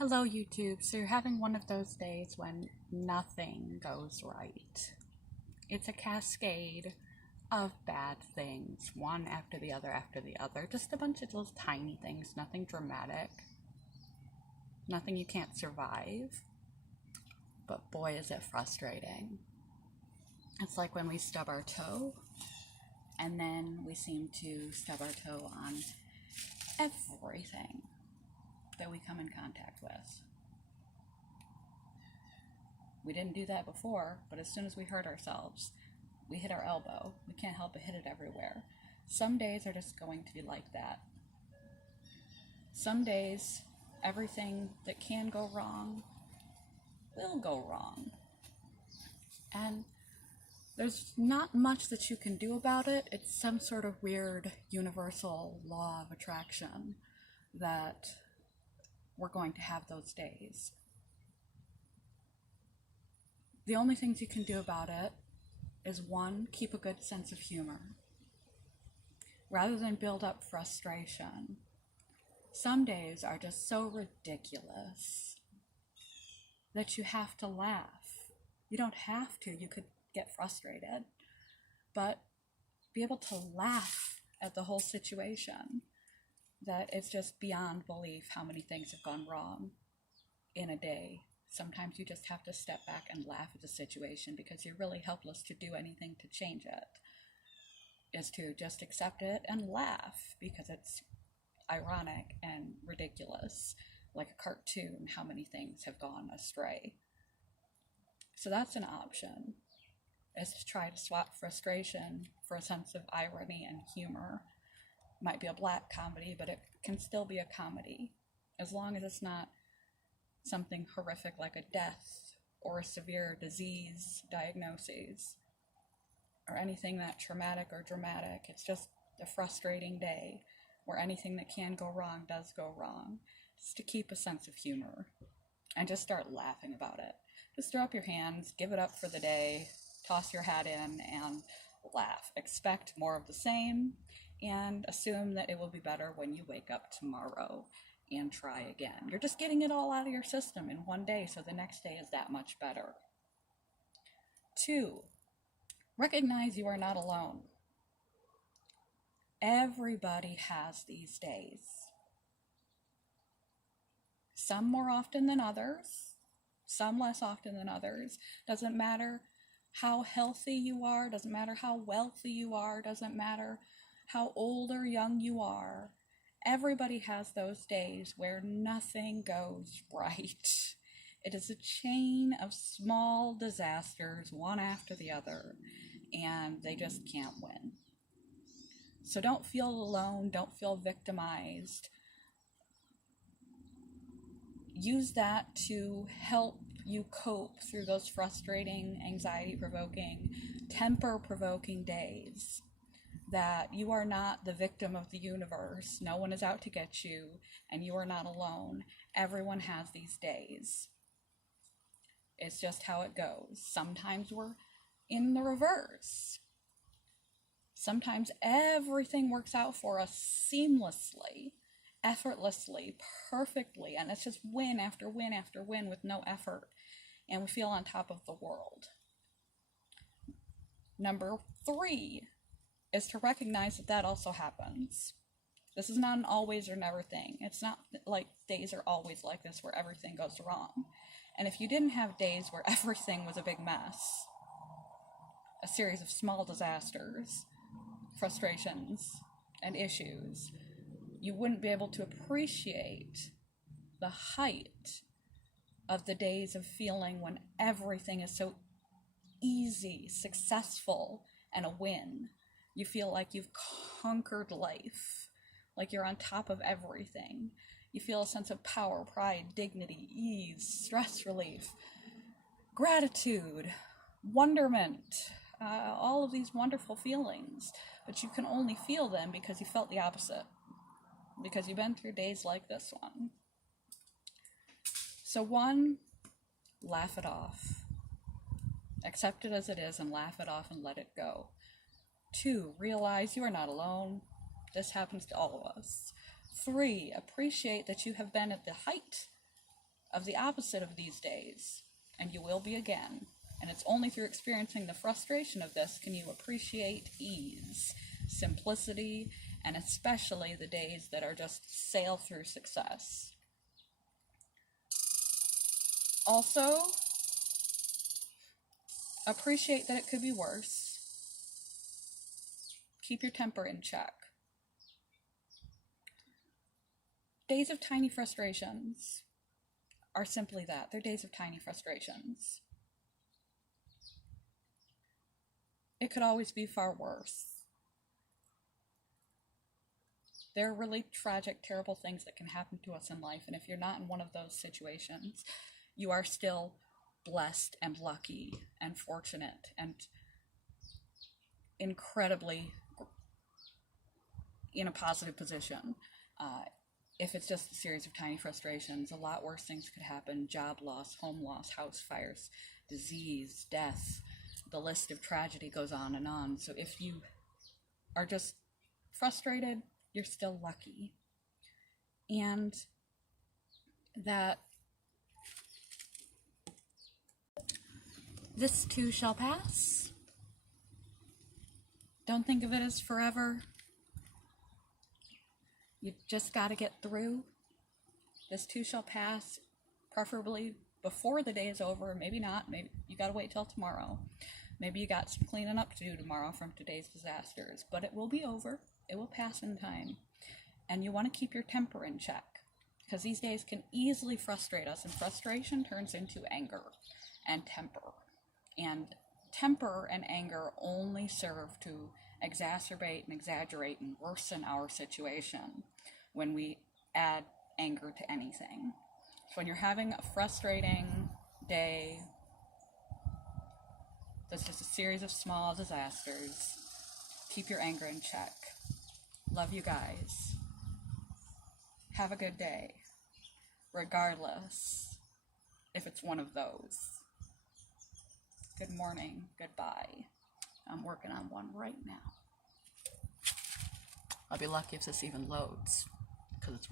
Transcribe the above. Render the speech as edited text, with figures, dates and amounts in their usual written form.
Hello, YouTube. So you're having one of those days when nothing goes right. It's a cascade of bad things, one after the other. Just a bunch of little tiny things, nothing dramatic, nothing you can't survive. But boy, is it frustrating. It's like when we stub our toe, and then we seem to stub our toe on everything that we come in contact with. We didn't do that before, but as soon as we hurt ourselves, we hit our elbow. We can't help but hit it everywhere. Some days are just going to be like that. Some days, everything that can go wrong will go wrong. And there's not much that you can do about it. It's some sort of weird universal law of attraction that we're going to have those days. The only things you can do about it is one, keep a good sense of humor. Rather than build up frustration, some days are just so ridiculous that you have to laugh. You don't have to, you could get frustrated, but be able to laugh at the whole situation. That it's just beyond belief how many things have gone wrong in a day. Sometimes you just have to step back and laugh at the situation because you're really helpless to do anything to change it. Is to just accept it and laugh because it's ironic and ridiculous, like a cartoon, how many things have gone astray. So that's an option, is to try to swap frustration for a sense of irony and humor. Might be a black comedy, but it can still be a comedy, as long as it's not something horrific like a death or a severe disease diagnosis or anything that traumatic or dramatic. It's just a frustrating day where anything that can go wrong does go wrong. Just to keep a sense of humor and just start laughing about it. Just throw up your hands, give it up for the day, toss your hat in and laugh. Expect more of the same and assume that it will be better when you wake up tomorrow and try again. You're just getting it all out of your system in one day, so the next day is that much better. 2, recognize you are not alone. Everybody has these days. Some more often than others, some less often than others. Doesn't matter how healthy you are, doesn't matter how wealthy you are, doesn't matter how old or young you are. Everybody has those days where nothing goes right. It is a chain of small disasters, one after the other, and they just can't win. So don't feel alone, don't feel victimized. Use that to help you cope through those frustrating, anxiety-provoking, temper-provoking days. That you are not the victim of the universe. No one is out to get you, and you are not alone. Everyone has these days. It's just how it goes. Sometimes we're in the reverse. Sometimes everything works out for us seamlessly, effortlessly, perfectly, and it's just win after win after win with no effort, and we feel on top of the world. Number 3 is to recognize that that also happens. This is not an always or never thing. It's not like days are always like this where everything goes wrong. And if you didn't have days where everything was a big mess, a series of small disasters, frustrations, and issues, you wouldn't be able to appreciate the height of the days of feeling when everything is so easy, successful, and a win. You feel like you've conquered life, like you're on top of everything. You feel a sense of power, pride, dignity, ease, stress relief, gratitude, wonderment, all of these wonderful feelings. But you can only feel them because you felt the opposite, because you've been through days like this one. So 1, laugh it off. Accept it as it is and laugh it off and let it go. 2, realize you are not alone. This happens to all of us. 3, appreciate that you have been at the height of the opposite of these days, and you will be again. And it's only through experiencing the frustration of this can you appreciate ease, simplicity, and especially the days that are just sail through success. Also, appreciate that it could be worse. Keep your temper in check. Days of tiny frustrations are simply that. They're days of tiny frustrations. It could always be far worse. There are really tragic, terrible things that can happen to us in life, and if you're not in one of those situations, you are still blessed and lucky and fortunate and incredibly in a positive position. If it's just a series of tiny frustrations, a lot worse things could happen. Job loss, home loss, house fires, disease, death. The list of tragedy goes on and on. So if you are just frustrated, you're still lucky. And that this too shall pass. Don't think of it as forever. You just got to get through. This too shall pass, preferably before the day is over. Maybe not. Maybe you got to wait till tomorrow. Maybe you got some cleaning up to do tomorrow from today's disasters. But it will be over. It will pass in time. And you want to keep your temper in check, because these days can easily frustrate us, and frustration turns into anger and temper. And temper and anger only serve to exacerbate and exaggerate and worsen our situation when we add anger to anything. So when you're having a frustrating day that's just a series of small disasters, keep your anger in check. Love you guys. Have a good day, regardless if it's one of those. Good morning, goodbye. I'm working on one right now. I'll be lucky if this even loads, because it's